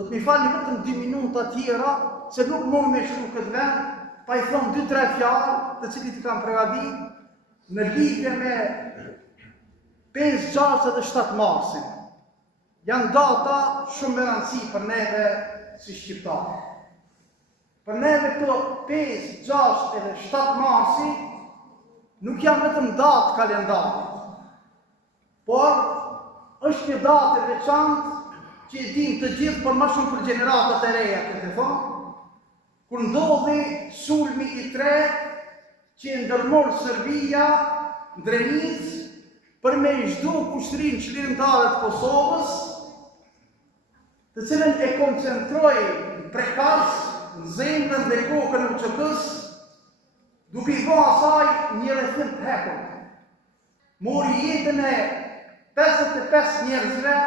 Do të mi falni vetëm 2 minuta tjera, se nuk mund me shku këtë vend, pa i thonë 2-3 fjalë të cilit i kam përgatitur në lidhje me 5, 6 dhe 7 marsin. Janë data shumë me rëndësi për neve si shqiptarë. Për neve këto 5, 6 edhe 7 marsi nuk janë vetëm datë kalendarit, por është një datë e veçantë që e dim të gjithë, por më shumë për gjeneratat e reja, këtë thonë, kur ndodhi sulmi i tretë që e ndërmor Serbia në Drenicë për me i zhduk ushtrinë çlirimtare të Kosovës, të cilën e koncentroi në Prekaz, në zemrën dhe kokën e UÇK-s, duke i bërë asaj një rrethim të hekur. Mori jetën e 55 njerëzve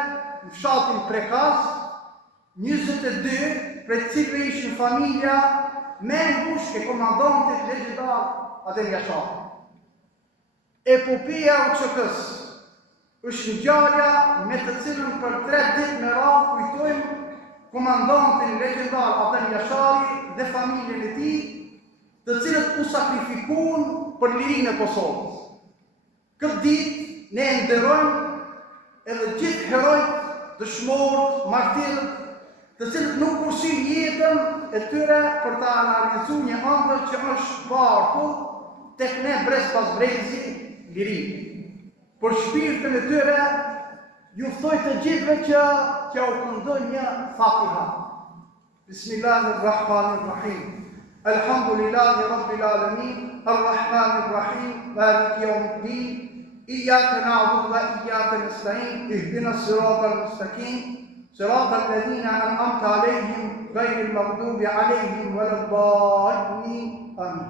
në fshatin Prekaz, 22 prej cilëve ishin familja me ngushtë e komandantit legjendar Adem Jashari. Epopeja e UÇK-s është ngjarja me të cilën për 3 ditë me radhë kujtojmë komandantin legjendar Adem Jashari dhe familjen e tij, të cilët u sakrifikuan për lirinë e Kosovës. Këtë ditë ne nderojmë edhe gjithë herojt, dëshmorët, martirët, të cilët nuk kursin jetën e tyre për ta realizuar një ëndër që është bartur tek ne brez pas brezi lirinë. Për shpirtën e tyre ju ftoj të gjithëve që t'ja u këndoj një Fatiha. Bismillahirrahmanirrahim. Alhamdulillahi Rabbil Alamin, Arrahmanirrahim, Maliki Yawmiddin, Iyyaka na'budu wa iyyaka nasta'in, ihdinas siratal mustaqim, siratal ladzina an'amta 'alayhim ghayril maghdubi 'alayhim waladdallin. Amin.